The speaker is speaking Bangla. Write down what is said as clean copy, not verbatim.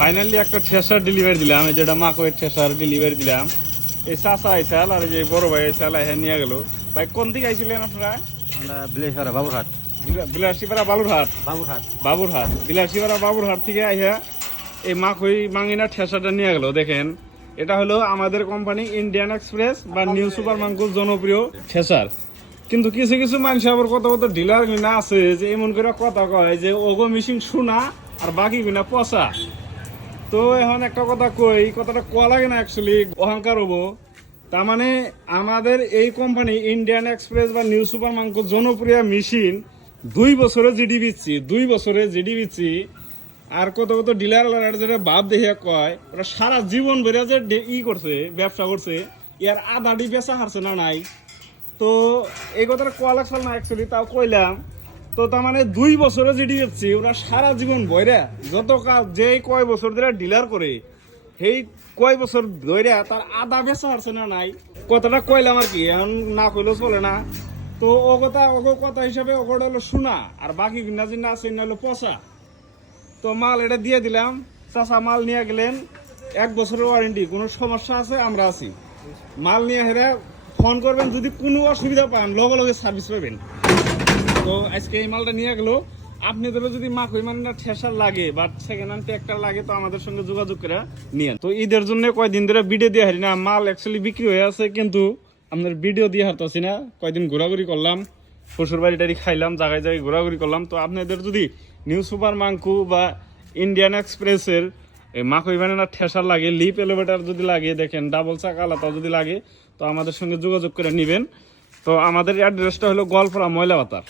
ফাইনালি একটা ঠেসার ডেলিভারি দিলাম, যেটা মাকোয়ের ঠেসার ডেলিভারি দিলাম। এই চাচা আইসাল আর যে বড় ভাই আইসাল হ্যাঁ নিয়ে গেল। ভাই কোন দিকে আইছিলেন আপনারা? আমরা বিলেশপাড়া বাবুরহাট। বিলাসীপাড়া বালুরহাট। বাবুরহাট বিলাসীপাড়া বাবুরহাট থেকে আইয়া এই মাকই মাঙ্গিনা ঠেসাটা নিয়ে গেল। দেখেন, এটা হলো আমাদের কোম্পানি ইন্ডিয়ান এক্সপ্রেস বা নিউ সুপার মাঙ্কুর জনপ্রিয় ঠেসার। কিন্তু কিছু কিছু মানুষ আবার কত কত ডিলার কিনা আছে যে এমন করে কথা কয় যে ওগো মেশিন শোনা আর বাকি কিনা পচা। তো এখন একটা কথা কই, কথাটা কোয়া লাগে না অ্যাকচুয়ালি, অহংকার হবো। তার মানে আমাদের এই কোম্পানি ইন্ডিয়ান এক্সপ্রেস বা নিউ সুপার মার্কেট জনপ্রিয় মেশিন 2 বছরে জিডি বিচ্ছি, 2 বছরে জিডি বিচ্ছি। আর কত কত ডিলার যেটা ভাব দেখে কয় ওরা সারা জীবন বেড়ে যে করছে, ব্যবসা করছে, ইয়ার আধাটি বেচা হারছে না নাই। তো এই কথাটা কোয়া লাগছিল না অ্যাকচুয়ালি, তাও কইলাম। তো তার মানে 2 বছরে জিডি বেচছি, ওরা সারা জীবন বইরা যত কাজ যে কয় বছর ধরে ডিলার করে সেই কয় বছর ধরে তার আধা বেচা হারছে না নাই। কথাটা কইলাম আর কি, এখন না কইলেও চলে না। তো ও কথা হিসাবে ওটা হলো শোনা আর বাকি কিনা যে আছে হলো পচা। তো মাল এটা দিয়ে দিলাম, চাচা মাল নিয়ে গেলেন। 1 বছরের ওয়ারেন্টি, কোনো সমস্যা আছে আমরা আছি। মাল নিয়ে হেরে ফোন করবেন, যদি কোনো অসুবিধা পান লগে লগে সার্ভিস পাবেন। তো আজকে এই মালটা নিয়ে গেলো। আপনাদেরও যদি মাকই মানে ঠেসার লাগে বা সেকেন্ড হ্যান্ড ট্র্যাক্টর লাগে তো আমাদের সঙ্গে যোগাযোগ করে নিয়ে। তো ঈদের জন্য কয়দিন ধরে ভিডিও দিয়ে হারি না, মাল অ্যাকচুয়ালি বিক্রি হয়ে আছে কিন্তু আপনার ভিডিও দিয়ে হারতাছি না। কয়দিন ঘোরাঘুরি করলাম, শ্বশুর বাড়ি টাড়ি খাইলাম, জায়গায় জায়গায় ঘোরাঘুরি করলাম। তো আপনাদের যদি নিউ সুপার মাঙ্কু বা ইন্ডিয়ান এক্সপ্রেসের মাকই মানে ঠেসার লাগে, লিপ এলিভেটার যদি লাগে, দেখেন ডাবল চাকা আলাদা যদি লাগে তো আমাদের সঙ্গে যোগাযোগ করে নেবেন। তো আমাদের অ্যাড্রেসটা হলো গোয়ালপাড়া ময়লা বাতার।